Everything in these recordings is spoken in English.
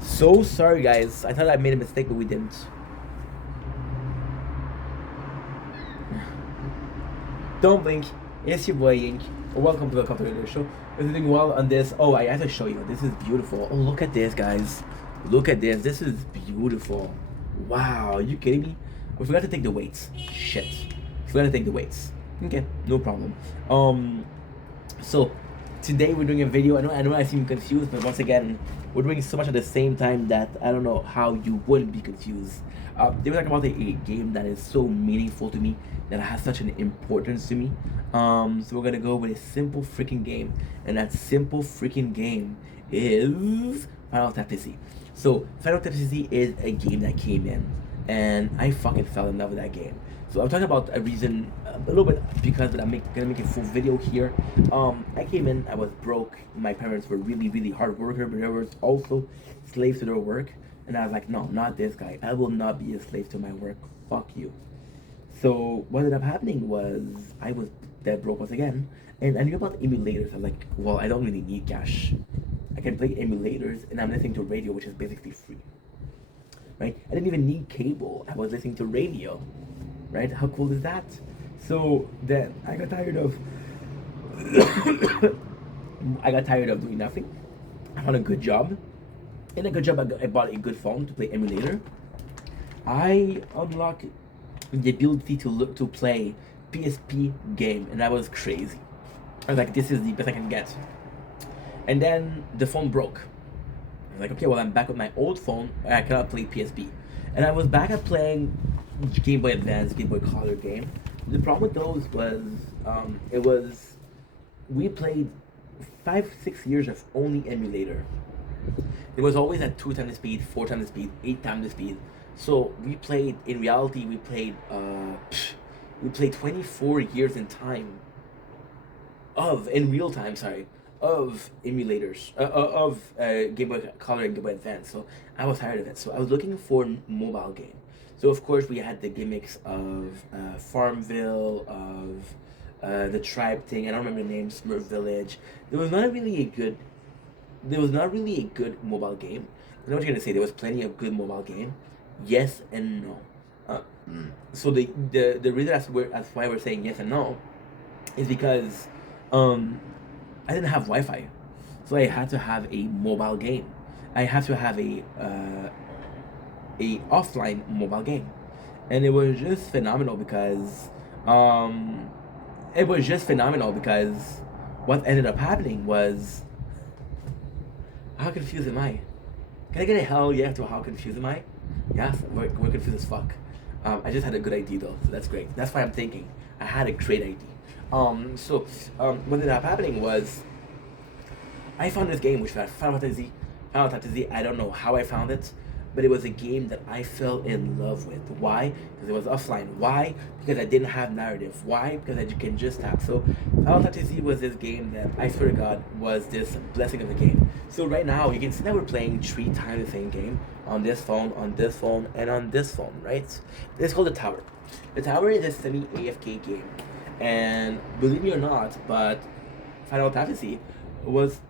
So sorry, guys. I thought I made a mistake, but we didn't. Don't blink. It's your boy Ink. Welcome to the Computer Radio Show. If you're doing well on this, I have to show you. This is beautiful. Oh, look at this, guys. Look at this. This is beautiful. Wow, are you kidding me? I forgot to take the weights. Shit. Forgot to take the weights. Okay, no problem. So today we're doing a video. I know I seem confused, but once again, we're doing so much at the same time that I don't know how you wouldn't be confused. They were talking about a game that is so meaningful to me, that has such an importance to me. So we're gonna go with a simple freaking game, and that simple freaking game is Final Fantasy. So Final Fantasy is a game that came in, and I fucking fell in love with that game. So I'm talking about a reason, a little bit, because gonna make a full video here. I came in, I was broke. My parents were really, really hard worker, but they were also slaves to their work. And I was like, no, not this guy. I will not be a slave to my work. Fuck you. So what ended up happening was I was dead broke once again, and I knew about emulators. I was like, well, I don't really need cash. I can play emulators, and I'm listening to radio, which is basically free. Right? I didn't even need cable. I was listening to radio. Right? How cool is that? So then I got tired of I got tired of doing nothing. I found a good job. In a good job, I bought a good phone to play emulator. I unlocked the ability to play PSP game, and that was crazy. I was like, this is the best I can get. And then the phone broke. I was like, okay, well, I'm back with my old phone. I cannot play PSP. And I was back at playing Game Boy Advance, Game Boy Color game. The problem with those was, we played 5-6 years of only emulator. It was always at 2 times the speed, 4 times the speed, 8 times the speed. So in reality, we played 24 years in real time, sorry, of emulators, of Game Boy Color and Game Boy Advance. So I was tired of it. So I was looking for a mobile game. So of course we had the gimmicks of Farmville, of the tribe thing. I don't remember the name, Smurf Village. There was not really a good mobile game. I know what you're gonna say. There was plenty of good mobile game. Yes and no. So the reason that's why we're saying yes and no is because I didn't have Wi-Fi, so I had to have a mobile game. I had to have a offline mobile game, and it was just phenomenal because what ended up happening was, how confused am I? Can I get a hell yeah to how confused am I? Yes, we're confused as fuck. I just had a good idea though, so that's great. That's why I'm thinking. I had a great idea. What ended up happening was, I found this game, which was Final Fantasy. Final Fantasy, I don't know how I found it, but it was a game that I fell in love with. Why? Because it was offline. Why? Because I didn't have narrative. Why? Because I can just tap. So Final Fantasy was this game that I swear to God was this blessing of the game. So right now you can see that we're playing 3 times the same game on this phone, and on this phone, right? It's called the Tower. The Tower is a semi-AFK game, and believe me or not, but Final Fantasy was.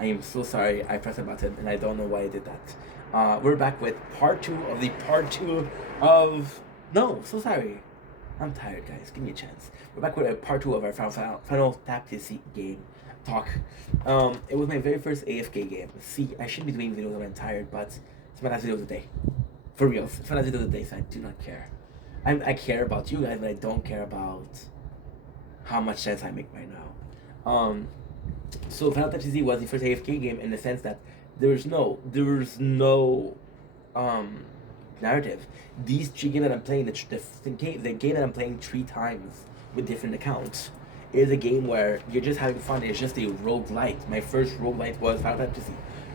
I am so sorry. I pressed a button and I don't know why I did that. We're back with part 2 of the part 2 of. No, so sorry. I'm tired, guys. Give me a chance. We're back with a part 2 of our Final Fantasy game talk. It was my very first AFK game. See, I shouldn't be doing videos when I'm tired, but it's my last video of the day. For real. It's my last video of the day, so I do not care. I care about you guys, but I don't care about how much sense I make right now. So Final Fantasy was the first AFK game in the sense that there was no narrative. These 3 games that I'm playing, the game that I'm playing 3 times with different accounts, is a game where you're just having fun. It's just a roguelite. My first roguelite was Final Fantasy.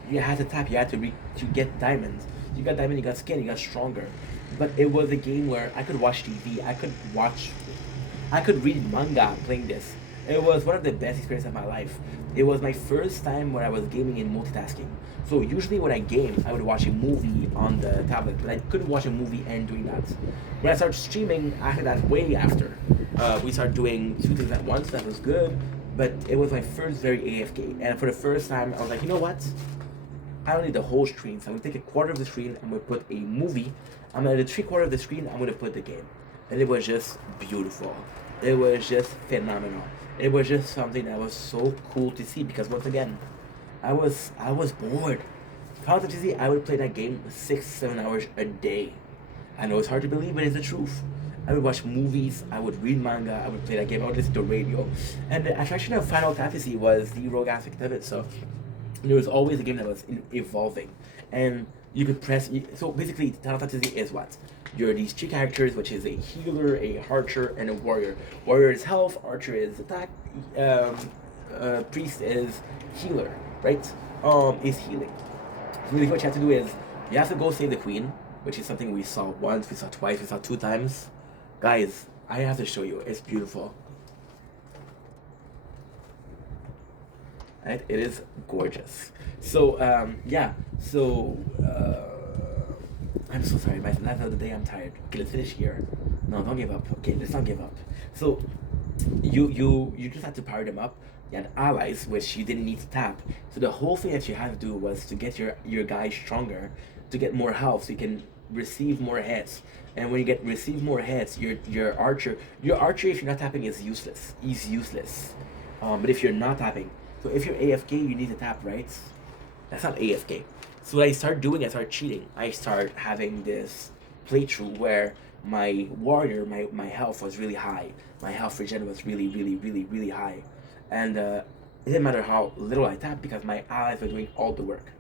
You had to tap, you had to get diamonds. You got diamond, you got skin, you got stronger. But it was a game where I could watch TV, I could read manga playing this. It was one of the best experiences of my life. It was my first time where I was gaming and multitasking. So usually when I game, I would watch a movie on the tablet, but I couldn't watch a movie and doing that. When I started streaming, after that, way after, we started doing 2 things at once. That was good. but it was my first very AFK, and for the first time, I was like, you know what? I don't need the whole screen, so I'm gonna take a quarter of the screen. I'm gonna put a movie. I'm gonna do 3/4 of the screen. I'm gonna put the game, and it was just beautiful. It was just phenomenal. It was just something that was so cool to see because once again, I was bored. Final Fantasy, I would play that game 6-7 hours a day. I know it's hard to believe, but it's the truth. I would watch movies, I would read manga, I would play that game, I would listen to radio. And the attraction of Final Fantasy was the rogue aspect of it, so there was always a game that was evolving. And you could press, so basically Final Fantasy is what? You're these three characters, which is a healer, a archer, and a warrior. Warrior is health, archer is attack, priest is healer, right? Is healing. So really what you have to do is, you have to go save the queen, which is something we saw once, we saw twice, we saw 2 times. Guys, I have to show you. It's beautiful. Right? It is gorgeous. So, yeah. So, I'm so sorry. My last of the day, I'm tired. Okay, let's finish here. No, don't give up. Okay, let's not give up. So, you just had to power them up. You had allies, which you didn't need to tap. So the whole thing that you had to do was to get your guy stronger, to get more health, so you can receive more hits. And when you receive more hits, your archer if you're not tapping is useless. He's useless. But if you're not tapping, so if you're AFK, you need to tap, right? That's not AFK. So what I start doing, I start cheating. I start having this playthrough where my warrior, my health was really high. My health regen was really, really, really, really high. And it didn't matter how little I tapped because my allies were doing all the work.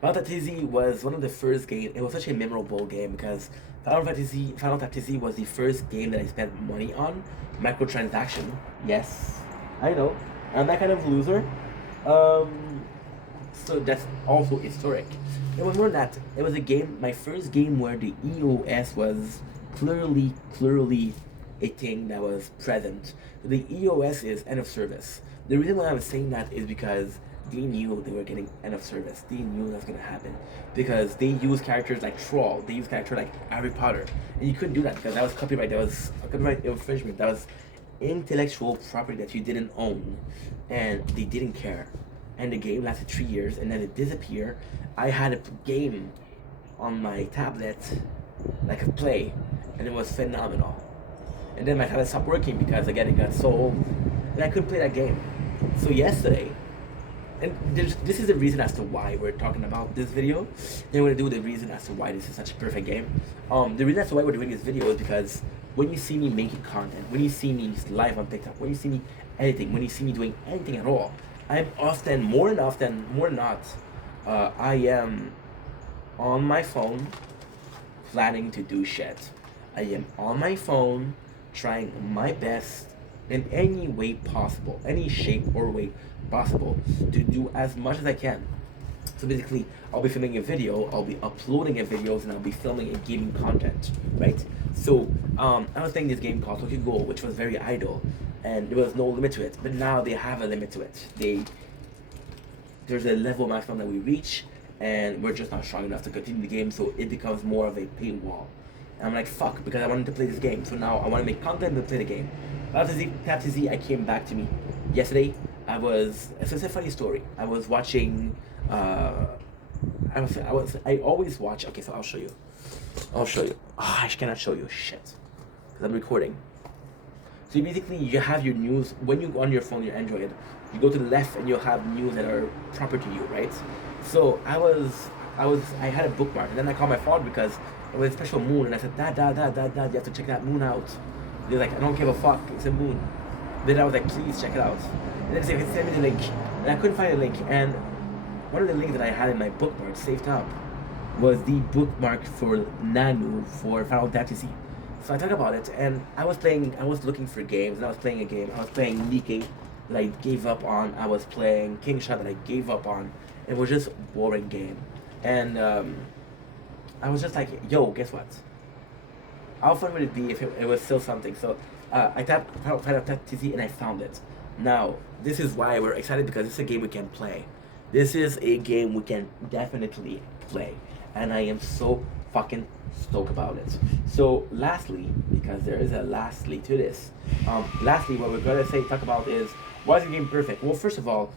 Final Fantasy was one of the first games. It was such a memorable game because Final Fantasy was the first game that I spent money on. Microtransaction. Yes, I know. I'm that kind of loser. So that's also historic. It was more than that. It was a game, my first game where the EOS was clearly a thing that was present. The EOS is end of service. The reason why I was saying that is because they knew they were getting end of service. They knew that was gonna happen because they use characters like Troll. They use characters like Harry Potter, and you couldn't do that because that was copyright. That was a copyright infringement. That was intellectual property that you didn't own, and they didn't care. And the game lasted 3 years, and then it disappeared. I had a game on my tablet that I could play, and it was phenomenal. And then my tablet stopped working because again it got so old, and I couldn't play that game. So yesterday, and this is the reason as to why we're talking about this video. And we're gonna do the reason as to why this is such a perfect game. The reason as to why we're doing this video is because when you see me making content, when you see me live on TikTok, when you see me editing, when you see me doing anything at all, I'm often, more than not, I am on my phone planning to do shit. I am on my phone trying my best in any way possible, any shape or way possible, to do as much as I can. So basically, I'll be filming a video, I'll be uploading a videos, and I'll be filming a gaming content, right? So I was playing this game called Tokyo Ghoul, which was very idle, and there was no limit to it. But now they have a limit to it. There's a level maximum that we reach, and we're just not strong enough to continue the game, so it becomes more of a paywall. And I'm like, fuck, because I wanted to play this game, so now I want to make content to play the game. Fantasy, I came back to me yesterday. It's a funny story. I was watching, I always watch, okay, so I'll show you. I cannot show you, shit, because I'm recording. So basically, you have your news, when you go on your phone, your Android, you go to the left and you'll have news that are proper to you, right? So I had a bookmark, and then I called my father because it was a special moon, and I said, Dad, you have to check that moon out. They're like, I don't give a fuck, it's a moon. Then I was like, please check it out. And then they said, send me the link. And I couldn't find the link. And one of the links that I had in my bookmark saved up was the bookmark for Nanu for Final Fantasy. So I talked about it, and I was looking for games, and I was playing a game. I was playing Nikke that I gave up on. I was playing King Shot that I gave up on. It was just a boring game. And I was just like, yo, guess what? How fun would it be if it was still something? So I tapped Final Fantasy and I found it. Now, this is why we're excited, because it's a game we can play. This is a game we can definitely play. And I am so fucking stoked about it. So lastly, because there is a lastly to this, lastly what we're gonna talk about is why is the game perfect? Well, first of all,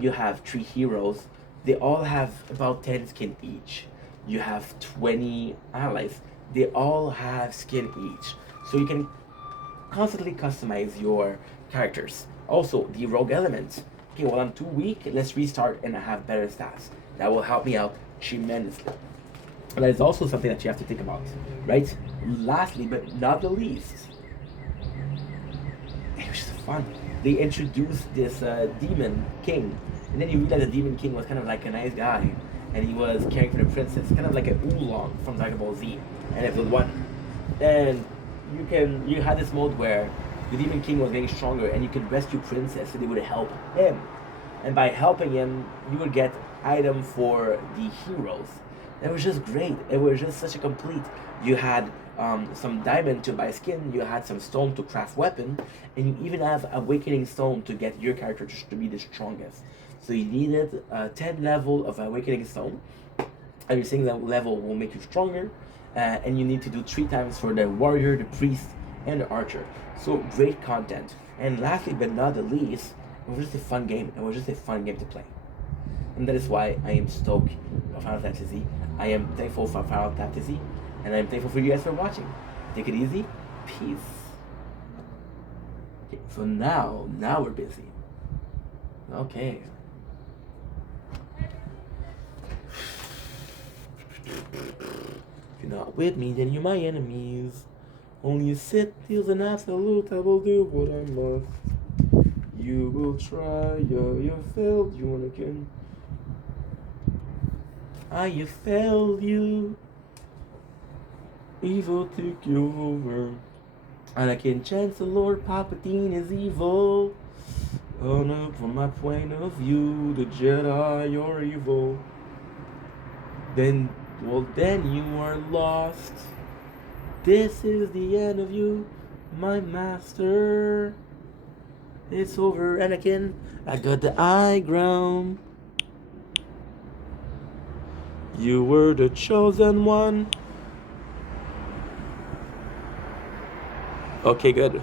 you have 3 heroes. They all have about 10 skin each. You have 20 allies. They all have skin each. So you can constantly customize your characters. Also, the rogue element. Okay, well, I'm too weak. Let's restart and I have better stats. That will help me out tremendously. But that is also something that you have to think about, right? Lastly, but not the least, it was just fun. They introduced this demon king, and then you realize the demon king was kind of like a nice guy, and he was caring for the princess, kind of like an oolong from Dragon Ball Z, and episode 1. And you had this mode where the demon king was getting stronger, and you could rescue princess, so they would help him, and by helping him, you would get item for the heroes. It was just great. It was just such a complete. You had some diamond to buy skin. You had some stone to craft weapon, and you even have awakening stone to get your character to be the strongest. So you needed 10 level of awakening stone. Every single level will make you stronger, and you need to do 3 times for the warrior, the priest, and the archer. So great content. And lastly, but not the least, it was just a fun game. It was just a fun game to play. And that is why I am stoked for Final Fantasy. I am thankful for Final Fantasy, and I am thankful for you guys for watching. Take it easy. Peace. Okay, so now we're busy. Okay. If you're not with me, then you're my enemies. Only sit deals an absolute. I will do what I must. You will try, you failed, you wanna again. I failed you. Evil took you over. Anakin Chancellor Palpatine is evil. Oh no, from my point of view, the Jedi are evil. Then you are lost. This is the end of you, my master. It's over, Anakin. I got the high ground. You were the chosen one. Okay, good.